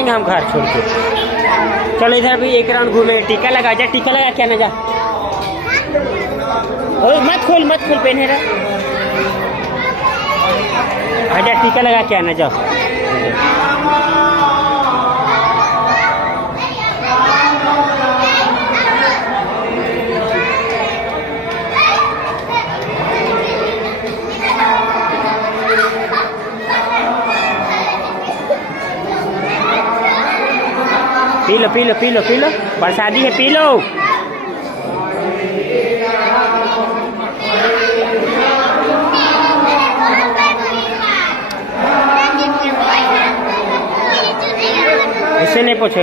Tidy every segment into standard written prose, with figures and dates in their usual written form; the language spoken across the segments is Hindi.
जाएंगे हम घर छोड़ के। चलो इधर भी एक राउंड घूमे, टीका लगा जा, टीका लगा क्या ना जा। ओए मत खोल पहने रहा। आजा टीका लगा क्या ना जाओ। पी लो प्रसादी है, पी लो। ऐसे नहीं पूछे,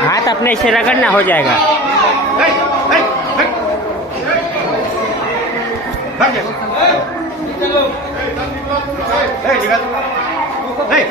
हाथ अपने से रगड़ना हो जाएगा। Hey,